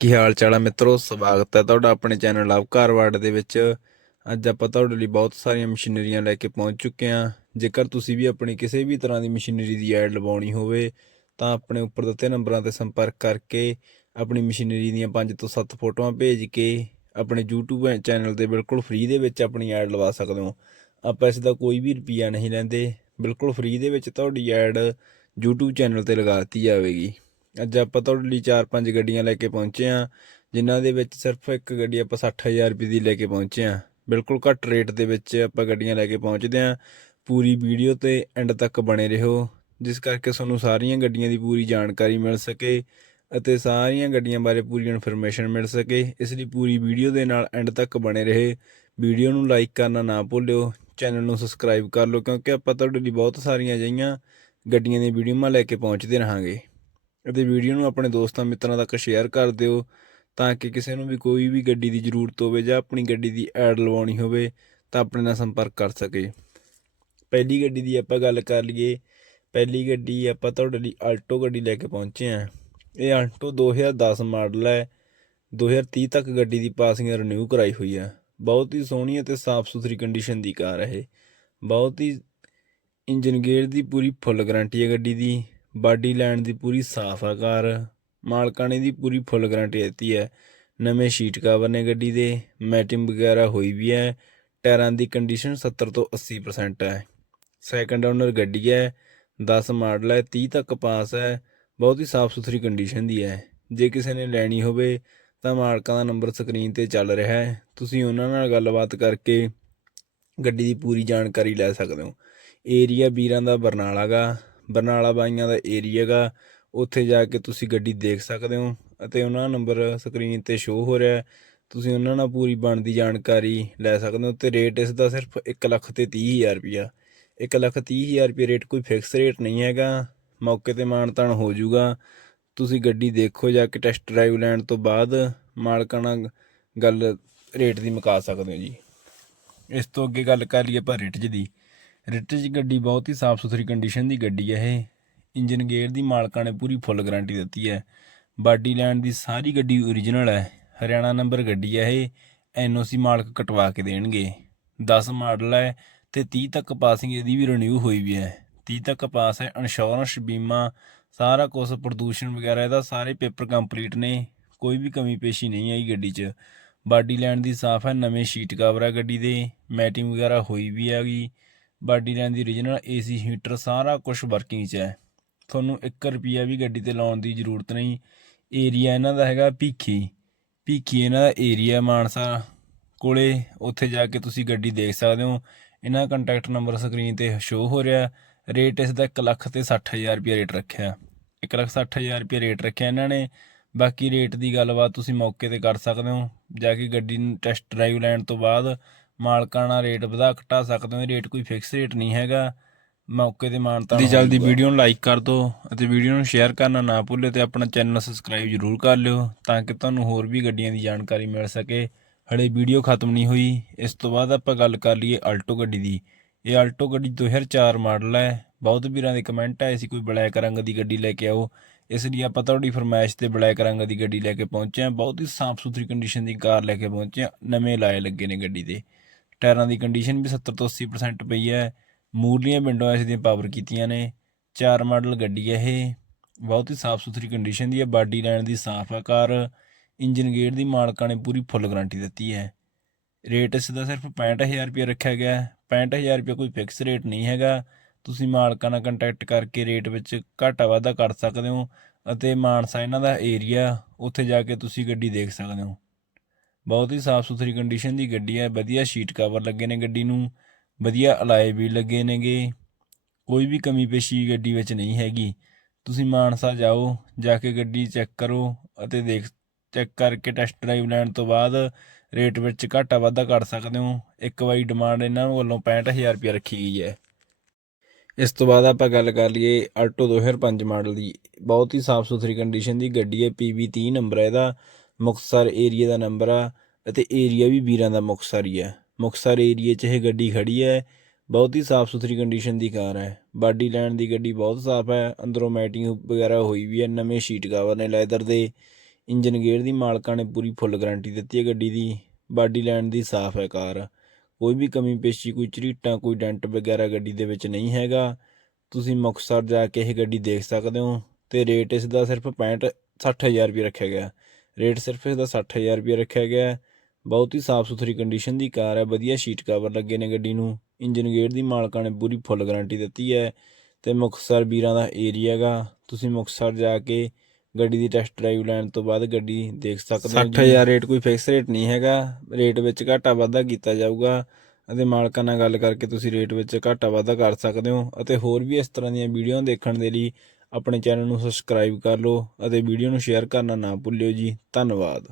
ਕੀ ਹਾਲ ਚਾਲ ਹੈ ਮਿੱਤਰੋ? ਸਵਾਗਤ ਹੈ ਤੁਹਾਡਾ ਆਪਣੇ ਚੈਨਲ ਲਵ ਕਾਰਵਾਰਡ ਦੇ ਵਿੱਚ। ਅੱਜ ਆਪਾਂ ਤੁਹਾਡੇ ਲਈ ਬਹੁਤ ਸਾਰੀਆਂ ਮਸ਼ੀਨਰੀਆਂ ਲੈ ਕੇ ਪਹੁੰਚ ਚੁੱਕੇ ਹਾਂ। ਜੇਕਰ ਤੁਸੀਂ ਵੀ ਆਪਣੀ ਕਿਸੇ ਵੀ ਤਰ੍ਹਾਂ ਦੀ ਮਸ਼ੀਨਰੀ ਦੀ ਐਡ ਲਵਾਉਣੀ ਹੋਵੇ, ਤਾਂ ਆਪਣੇ ਉੱਪਰ ਦਿੱਤੇ ਨੰਬਰਾਂ ਤੇ ਸੰਪਰਕ ਕਰਕੇ ਆਪਣੀ ਮਸ਼ੀਨਰੀ ਦੀਆਂ 5 ਤੋਂ 7 ਫੋਟੋਆਂ ਭੇਜ ਕੇ ਆਪਣੇ YouTube ਚੈਨਲ ਤੇ ਬਿਲਕੁਲ ਫ੍ਰੀ ਦੇ ਵਿੱਚ ਆਪਣੀ ਐਡ ਲਵਾ ਸਕਦੇ ਹੋ। ਆਪਾਂ ਇਸ ਦਾ ਕੋਈ ਵੀ ਰੁਪਿਆ ਨਹੀਂ ਲੈਂਦੇ। ਬਿਲਕੁਲ ਫ੍ਰੀ ਦੇ ਵਿੱਚ ਤੁਹਾਡੀ ਐਡ YouTube ਚੈਨਲ ਤੇ ਲਗਾ ਦਿੱਤੀ ਜਾਵੇਗੀ। ਅੱਜ ਆਪਾਂ ਤੁਹਾਡੇ ਲਈ 4-5 ਗੱਡੀਆਂ ਲੈ ਕੇ ਪਹੁੰਚੇ ਹਾਂ, ਜਿਨ੍ਹਾਂ ਦੇ ਵਿੱਚ ਸਿਰਫ ਇੱਕ ਗੱਡੀ ਆਪਾਂ 60000 ਰੁਪਏ ਦੀ ਲੈ ਕੇ ਪਹੁੰਚੇ ਹਾਂ। ਬਿਲਕੁਲ ਘੱਟ ਰੇਟ ਦੇ ਵਿੱਚ ਆਪਾਂ ਗੱਡੀਆਂ ਲੈ ਕੇ ਪਹੁੰਚਦੇ ਹਾਂ। ਪੂਰੀ ਵੀਡੀਓ ਤੇ ਐਂਡ ਤੱਕ ਬਣੇ ਰਹੋ, ਜਿਸ ਕਰਕੇ ਤੁਹਾਨੂੰ ਸਾਰੀਆਂ ਗੱਡੀਆਂ ਦੀ ਪੂਰੀ ਜਾਣਕਾਰੀ ਮਿਲ ਸਕੇ ਅਤੇ ਸਾਰੀਆਂ ਗੱਡੀਆਂ ਬਾਰੇ ਪੂਰੀ ਇਨਫੋਰਮੇਸ਼ਨ ਮਿਲ ਸਕੇ। ਇਸ ਲਈ ਪੂਰੀ ਵੀਡੀਓ ਦੇ ਨਾਲ ਐਂਡ ਤੱਕ ਬਣੇ ਰਹੇ। ਵੀਡੀਓ ਨੂੰ ਲਾਈਕ ਕਰਨਾ ਨਾ ਭੁੱਲਿਓ, ਚੈਨਲ ਨੂੰ ਸਬਸਕ੍ਰਾਈਬ ਕਰ ਲਓ, ਕਿਉਂਕਿ ਆਪਾਂ ਤੁਹਾਡੇ ਲਈ ਬਹੁਤ ਸਾਰੀਆਂ ਅਜਿਹੀਆਂ ਗੱਡੀਆਂ ਦੀਆਂ ਵੀਡੀਓਆਂ ਲੈ ਕੇ ਪਹੁੰਚਦੇ ਰਹਾਂਗੇ। ਅਤੇ ਵੀਡੀਓ ਨੂੰ ਆਪਣੇ ਦੋਸਤਾਂ ਮਿੱਤਰਾਂ ਤੱਕ ਸ਼ੇਅਰ ਕਰ ਦਿਓ ਤਾਂ ਕਿ ਕਿਸੇ ਨੂੰ ਵੀ ਕੋਈ ਵੀ ਗੱਡੀ ਦੀ ਜ਼ਰੂਰਤ ਹੋਵੇ ਜਾਂ ਆਪਣੀ ਗੱਡੀ ਦੀ ਐਡ ਲਵਾਉਣੀ ਹੋਵੇ ਤਾਂ ਆਪਣੇ ਨਾਲ ਸੰਪਰਕ ਕਰ ਸਕੇ। ਪਹਿਲੀ ਗੱਡੀ ਦੀ ਆਪਾਂ ਗੱਲ ਕਰ ਲਈਏ, ਪਹਿਲੀ ਗੱਡੀ ਆਪਾਂ ਤੁਹਾਡੇ ਲਈ ਆਲਟੋ ਗੱਡੀ ਲੈ ਕੇ ਪਹੁੰਚੇ ਹਾਂ। ਇਹ ਆਲਟੋ 2010 ਮਾਡਲ ਹੈ 2030 ਤੱਕ ਗੱਡੀ ਦੀ ਪਾਸਿੰਗ ਰਿਨਿਊ ਕਰਾਈ ਹੋਈ ਹੈ। ਬਹੁਤ ਹੀ ਸੋਹਣੀ ਅਤੇ ਸਾਫ਼ ਸੁਥਰੀ ਕੰਡੀਸ਼ਨ ਦੀ ਕਾਰ ਹੈ ਇਹ। ਬਹੁਤ ਹੀ ਇੰਜਨ ਗੇਅਰ ਦੀ ਪੂਰੀ ਫੁੱਲ ਗਾਰੰਟੀ ਹੈ ਗੱਡੀ ਦੀ। ਬਾਡੀ ਲਾਈਨ ਦੀ ਪੂਰੀ ਸਾਫ਼ ਆ ਕਾਰ ਮਾਲਕਾਂ ਨੇ ਦੀ ਪੂਰੀ ਫੁੱਲ ਗਾਰੰਟੀ ਦਿੱਤੀ ਹੈ। ਨਵੇਂ ਸ਼ੀਟ ਕਵਰ ਨੇ ਗੱਡੀ ਦੇ। ਮੈਟਿੰਗ ਵਗੈਰਾ ਹੋਈ ਵੀ ਹੈ। ਟਾਇਰਾਂ ਦੀ ਕੰਡੀਸ਼ਨ 70 ਤੋਂ 80% ਹੈ। ਸੈਕੰਡ ਓਨਰ ਗੱਡੀ ਹੈ। 10 ਮਾਡਲ ਹੈ। 30 ਤੱਕ ਪਾਸ ਹੈ। ਬਹੁਤ ਹੀ ਸਾਫ਼ ਸੁਥਰੀ ਕੰਡੀਸ਼ਨ ਦੀ ਹੈ। ਜੇ ਕਿਸੇ ਨੇ ਲੈਣੀ ਹੋਵੇ ਤਾਂ ਮਾਲਕਾਂ ਦਾ ਨੰਬਰ ਸਕਰੀਨ ਤੇ ਚੱਲ ਰਿਹਾ ਹੈ। ਤੁਸੀਂ ਉਹਨਾਂ ਨਾਲ ਗੱਲਬਾਤ ਕਰਕੇ ਗੱਡੀ ਦੀ ਪੂਰੀ ਜਾਣਕਾਰੀ ਲੈ ਸਕਦੇ ਹੋ। ਏਰੀਆ ਵੀਰਾਂ ਦਾ ਬਰਨਾਲਾ ਗਾ। ਬਰਨਾਲਾ ਬਾਈਆਂ ਦਾ ਏਰੀਆ ਗਾ ਉੱਥੇ ਜਾ ਕੇ ਤੁਸੀਂ ਗੱਡੀ ਦੇਖ ਸਕਦੇ ਹੋ ਅਤੇ ਉਹਨਾਂ ਦਾ ਨੰਬਰ ਸਕਰੀਨ ਤੇ ਸ਼ੋ ਹੋ ਰਿਹਾ ਹੈ। ਤੁਸੀਂ ਉਹਨਾਂ ਨਾਲ ਪੂਰੀ ਬਣਦੀ ਜਾਣਕਾਰੀ ਲੈ ਸਕਦੇ ਹੋ ਤੇ ਰੇਟ ਇਸ ਦਾ ਸਿਰਫ 1 ਲੱਖ ਤੇ 30000 ਰੁਪਿਆ 1 ਲੱਖ 30000 ਰੁਪਏ ਰੇਟ ਕੋਈ ਫਿਕਸ ਰੇਟ ਨਹੀਂ ਹੈਗਾ, ਮੌਕੇ ਤੇ ਮਾਨਤਾਨ ਹੋ ਜਾਊਗਾ। ਤੁਸੀਂ ਗੱਡੀ ਦੇਖੋ ਜਾ ਕੇ ਟੈਸਟ ਡਰਾਈਵ ਲੈਣ ਤੋਂ ਬਾਅਦ ਮਾਲਕਾਂ ਨਾਲ ਗੱਲ ਰੇਟ ਦੀ ਮੁਕਾ ਸਕਦੇ ਹੋ ਜੀ। ਇਸ ਤੋਂ ਅੱਗੇ ਗੱਲ ਕਰ ਲਈਏ ਆਪਾਂ ਰਿਟਜ ਦੀ ਰਿਟਜ ਗੱਡੀ ਬਹੁਤ ਹੀ ਸਾਫ਼ ਸੁਥਰੀ ਕੰਡੀਸ਼ਨ ਦੀ ਗੱਡੀ ਹੈ ਇਹ। ਇੰਜਨ ਗੇਅਰ ਦੀ ਮਾਲਕਾਂ ਨੇ ਪੂਰੀ ਫੁੱਲ ਗਾਰੰਟੀ ਦਿੱਤੀ ਹੈ। ਬਾਡੀ ਲੈਂਡ ਦੀ ਸਾਰੀ ਗੱਡੀ ਓਰੀਜਨਲ ਹੈ। ਹਰਿਆਣਾ ਨੰਬਰ ਗੱਡੀ ਹੈ ਇਹ। ਐਨਓਸੀ ਮਾਲਕ ਕਟਵਾ ਕੇ ਦੇਣਗੇ। 10 ਮਾਡਲ ਹੈ ਤੇ 30 ਤੱਕ ਪਾਸਿੰਗ ਇਹਦੀ ਵੀ ਰਿਨਿਊ ਹੋਈ ਵੀ ਹੈ। 30 ਤੱਕ ਪਾਸ ਹੈ ਇੰਸ਼ੋਰੈਂਸ ਬੀਮਾ, ਸਾਰਾ ਕੁਝ ਪ੍ਰਦੂਸ਼ਣ ਵਗੈਰਾ, ਇਹਦਾ ਸਾਰੇ ਪੇਪਰ ਕੰਪਲੀਟ ਨੇ। ਕੋਈ ਵੀ ਕਮੀ ਪੇਸ਼ੀ ਨਹੀਂ ਆਈ ਗੱਡੀ 'ਚ। ਬਾਡੀ ਲੈਂਡ ਦੀ ਸਾਫ਼ ਹੈ, ਨਵੇਂ ਸ਼ੀਟ ਕਵਰ ਹੈ ਗੱਡੀ ਦੇ। ਮੈਟਿੰਗ ਵਗੈਰਾ ਹੋਈ ਵੀ ਹੈਗੀ। ਬਾਡੀ ਲਾਈਨ ਦੀ ਓਰੀਜਨਲ ਏਸੀ ਹੀਟਰ ਸਾਰਾ ਕੁਝ ਵਰਕਿੰਗ 'ਚ ਹੈ। ਤੁਹਾਨੂੰ 1 ਰੁਪਿਆ ਵੀ ਗੱਡੀ ਤੇ ਲਾਉਣ ਦੀ ਜ਼ਰੂਰਤ ਨਹੀਂ। ਏਰੀਆ ਇਹਨਾਂ ਦਾ ਹੈਗਾ ਭੀਖੀ। ਭੀਖੀ ਇਹਨਾਂ ਦਾ ਏਰੀਆ ਮਾਨਸਾ ਕੋਲੇ। ਉੱਥੇ ਜਾ ਕੇ ਤੁਸੀਂ ਗੱਡੀ ਦੇਖ ਸਕਦੇ ਹੋ। ਇਹਨਾਂ ਕੰਟੈਕਟ ਨੰਬਰ ਸਕਰੀਨ ਤੇ ਸ਼ੋ ਹੋ ਰਿਹਾ। ਰੇਟ ਇਸ ਦਾ 1 ਲੱਖ ਤੇ 60000 ਰੁਪਏ ਰੇਟ ਰੱਖਿਆ। 1 ਲੱਖ 60000 ਰੁਪਏ ਰੇਟ ਰੱਖਿਆ ਇਹਨਾਂ ਨੇ। ਬਾਕੀ ਰੇਟ ਦੀ ਗੱਲਬਾਤ ਤੁਸੀਂ ਮੌਕੇ ਤੇ ਕਰ ਸਕਦੇ ਹੋ। ਜਾ ਕੇ ਗੱਡੀ ਨੂੰ ਟੈਸਟ ਡਰਾਈਵ ਲੈਣ ਤੋਂ ਬਾਅਦ ਮਾਲਕਾਂ ਨਾਲ ਰੇਟ ਵਧਾ ਘਟਾ ਸਕਦੇ ਹੋ ਰੇਟ ਕੋਈ ਫਿਕਸ ਰੇਟ ਨਹੀਂ ਹੈਗਾ। ਮੌਕੇ ਤੇ ਮਾਨਤਾ ਦੀ ਜਲਦੀ ਵੀਡੀਓ ਨੂੰ ਲਾਈਕ ਕਰ ਦਿਓ ਅਤੇ ਵੀਡੀਓ ਨੂੰ ਸ਼ੇਅਰ ਕਰਨਾ ਨਾ ਭੁੱਲਿਓ ਤੇ ਆਪਣਾ ਚੈਨਲ ਸਬਸਕ੍ਰਾਈਬ ਜ਼ਰੂਰ ਕਰ ਲਿਓ ਤਾਂ ਕਿ ਤੁਹਾਨੂੰ ਹੋਰ ਵੀ ਗੱਡੀਆਂ ਦੀ ਜਾਣਕਾਰੀ ਮਿਲ ਸਕੇ। ਹਲੇ ਵੀਡੀਓ ਖਤਮ ਨਹੀਂ ਹੋਈ ਇਸ ਤੋਂ ਬਾਅਦ ਆਪਾਂ ਗੱਲ ਕਰ ਲਈਏ ਆਲਟੋ ਗੱਡੀ ਦੀ। ਇਹ ਆਲਟੋ ਗੱਡੀ 2004 ਮਾਡਲ ਹੈ। ਬਹੁਤ ਵੀਰਾਂ ਦੇ ਕਮੈਂਟ ਆਏ ਸੀ ਕੋਈ ਬਲੈਕ ਰੰਗ ਦੀ ਗੱਡੀ ਲੈ ਕੇ ਆਓ। ਇਸ ਲਈ ਆਪਾਂ ਤੁਹਾਡੀ ਫਰਮਾਇਸ਼ ਤੇ ਬਲੈਕ ਰੰਗ ਦੀ ਗੱਡੀ ਲੈ ਕੇ ਪਹੁੰਚੇ ਹਾਂ। ਬਹੁਤ ਹੀ ਸਾਫ਼ ਸੁਥਰੀ ਕੰਡੀਸ਼ਨ ਦੀ ਕਾਰ ਲੈ ਕੇ ਪਹੁੰਚੇ ਹਾਂ। ਨਵੇਂ ਲਾਏ ਲੱਗੇ ਨੇ ਗੱਡੀ ਦੇ। ਟਾਇਰਾਂ ਦੀ ਕੰਡੀਸ਼ਨ ਵੀ 70 ਤੋਂ 80% ਪਈ ਹੈ। ਮੂਰਲੀਆਂ ਵਿੰਡੋ ਇਸ ਦੀਆਂ ਪਾਵਰ ਕੀਤੀਆਂ ਨੇ। ਚਾਰ ਮਾਡਲ ਗੱਡੀ ਹੈ ਇਹ। ਬਹੁਤ ਹੀ ਸਾਫ਼ ਸੁਥਰੀ ਕੰਡੀਸ਼ਨ ਦੀ ਹੈ। ਬਾਡੀ ਲਾਈਨ ਦੀ ਸਾਫ਼ ਹੈ। ਕਾਰ ਇੰਜਨ ਗੇਅਰ ਦੀ ਮਾਲਕਾਂ ਨੇ ਪੂਰੀ ਫੁੱਲ ਗਾਰੰਟੀ ਦਿੱਤੀ ਹੈ। ਰੇਟ ਇਸ ਦਾ ਸਿਰਫ 65000 ਰੁਪਏ ਰੱਖਿਆ ਗਿਆ ਹੈ। 65000 ਰੁਪਏ ਕੋਈ ਫਿਕਸ ਰੇਟ ਨਹੀਂ ਹੈਗਾ। ਤੁਸੀਂ ਮਾਲਕਾਂ ਨਾਲ ਕੰਟੈਕਟ ਕਰਕੇ ਰੇਟ ਵਿੱਚ ਘਾਟਾ ਵਾਧਾ ਕਰ ਸਕਦੇ ਹੋ ਅਤੇ ਮਾਨਸਾ ਇਹਨਾਂ ਦਾ ਏਰੀਆ ਉੱਥੇ ਜਾ ਕੇ ਤੁਸੀਂ ਗੱਡੀ ਦੇਖ ਸਕਦੇ ਹੋ। ਬਹੁਤ ਹੀ ਸਾਫ਼ ਸੁਥਰੀ ਕੰਡੀਸ਼ਨ ਦੀ ਗੱਡੀ ਹੈ, ਵਧੀਆ ਸ਼ੀਟ ਕਵਰ ਲੱਗੇ ਨੇ ਗੱਡੀ ਨੂੰ, ਵਧੀਆ ਅਲਾਏ ਵੀ ਲੱਗੇ ਨੇਗੇ, ਕੋਈ ਵੀ ਕਮੀ ਪੇਸ਼ੀ ਗੱਡੀ ਵਿੱਚ ਨਹੀਂ ਹੈਗੀ। ਤੁਸੀਂ ਮਾਨਸਾ ਜਾਓ, ਜਾ ਕੇ ਗੱਡੀ ਚੈੱਕ ਕਰੋ ਅਤੇ ਦੇਖ ਚੈੱਕ ਕਰਕੇ ਟੈਸਟ ਡਰਾਈਵ ਲੈਣ ਤੋਂ ਬਾਅਦ ਰੇਟ ਵਿੱਚ ਘਾਟਾ ਵਾਧਾ ਕਰ ਸਕਦੇ ਹੋ। ਇੱਕ ਵਾਰੀ ਡਿਮਾਂਡ ਇਹਨਾਂ ਵੱਲੋਂ 65000 ਰੁਪਏ ਰੱਖੀ ਗਈ ਹੈ। ਇਸ ਤੋਂ ਬਾਅਦ ਆਪਾਂ ਗੱਲ ਕਰ ਲਈਏ ਆਲਟੋ 2005 ਮਾਡਲ ਦੀ। ਬਹੁਤ ਹੀ ਸਾਫ਼ ਸੁਥਰੀ ਕੰਡੀਸ਼ਨ ਦੀ ਗੱਡੀ ਹੈ PV 30 ਨੰਬਰ ਹੈ ਇਹਦਾ। ਮੁਕਤਸਰ ਏਰੀਏ ਦਾ ਨੰਬਰ ਆ ਅਤੇ ਏਰੀਆ ਵੀ ਵੀਰਾਂ ਦਾ ਮੁਕਤਸਰ ਹੀ ਹੈ ਮੁਕਤਸਰ ਏਰੀਏ 'ਚ ਇਹ ਗੱਡੀ ਖੜੀ ਹੈ, ਬਹੁਤ ਹੀ ਸਾਫ਼ ਸੁਥਰੀ ਕੰਡੀਸ਼ਨ ਦੀ ਕਾਰ ਹੈ। ਬਾਡੀ ਲਾਈਨ ਦੀ ਗੱਡੀ ਬਹੁਤ ਸਾਫ਼ ਹੈ, ਅੰਦਰੋਂ ਮੈਟਿੰਗ ਵਗੈਰਾ ਹੋਈ ਵੀ ਹੈ, ਨਵੇਂ ਸ਼ੀਟ ਕਵਰ ਨੇ ਲੈਦਰ ਦੇ ਇੰਜਨ ਗੇਅਰ ਦੀ ਮਾਲਕਾਂ ਨੇ ਪੂਰੀ ਫੁੱਲ ਗਾਰੰਟੀ ਦਿੱਤੀ ਹੈ ਗੱਡੀ ਦੀ। ਬਾਡੀ ਲਾਈਨ ਦੀ ਸਾਫ਼ ਹੈ ਕਾਰ। ਕੋਈ ਵੀ ਕਮੀ ਪੇਸ਼ੀ, ਕੋਈ ਝਰੀਟਾਂ, ਕੋਈ ਡੈਂਟ ਵਗੈਰਾ ਗੱਡੀ ਦੇ ਵਿੱਚ ਨਹੀਂ ਹੈਗਾ। ਤੁਸੀਂ ਮੁਕਤਸਰ ਜਾ ਕੇ ਇਹ ਗੱਡੀ ਦੇਖ ਸਕਦੇ ਹੋ ਤੇ ਰੇਟ ਇਸ ਦਾ ਸਿਰਫ 65 60000 ਰੁਪਏ ਰੱਖਿਆ ਗਿਆ। ਰੇਟ ਸਿਰਫ ਇਸ ਦਾ 60000 ਰੁਪਏ ਰੱਖਿਆ ਗਿਆ ਹੈ। ਬਹੁਤ ਹੀ ਸਾਫ਼ ਸੁਥਰੀ ਕੰਡੀਸ਼ਨ ਦੀ ਕਾਰ ਹੈ ਵਧੀਆ ਸ਼ੀਟ ਕਵਰ ਲੱਗੇ ਨੇ ਗੱਡੀ ਨੂੰ। ਇੰਜਨ ਗੇਅਰ ਦੀ ਮਾਲਕਾਂ ਨੇ ਪੂਰੀ ਫੁੱਲ ਗਾਰੰਟੀ ਦਿੱਤੀ ਹੈ ਤੇ ਮੁਕਤਸਰ ਵੀਰਾਂ ਦਾ ਏਰੀਆ ਗਾ ਤੁਸੀਂ ਮੁਕਤਸਰ ਜਾ ਕੇ ਗੱਡੀ ਦੀ ਟੈਸਟ ਡਰਾਈਵ ਲੈਣ ਤੋਂ ਬਾਅਦ ਗੱਡੀ ਦੇਖ ਸਕਦੇ ਹੋ 60000 ਰੇਟ ਕੋਈ ਫਿਕਸ ਰੇਟ ਨਹੀਂ ਹੈਗਾ। ਰੇਟ ਵਿੱਚ ਘਾਟਾ ਵਾਧਾ ਕੀਤਾ ਜਾਊਗਾ। ਅਤੇ ਮਾਲਕਾਂ ਨਾਲ ਗੱਲ ਕਰਕੇ ਤੁਸੀਂ ਰੇਟ ਵਿੱਚ ਘਾਟਾ ਵਾਧਾ ਕਰ ਸਕਦੇ ਹੋ ਅਤੇ ਹੋਰ ਵੀ ਇਸ ਤਰ੍ਹਾਂ ਦੀਆਂ ਵੀਡੀਓ ਦੇਖਣ ਦੇ ਲਈ ਆਪਣੇ ਚੈਨਲ ਨੂੰ ਸਬਸਕ੍ਰਾਈਬ ਕਰ ਲਓ ਅਤੇ ਵੀਡੀਓ ਨੂੰ ਸ਼ੇਅਰ ਕਰਨਾ ਨਾ ਭੁੱਲਿਓ ਜੀ। ਧੰਨਵਾਦ।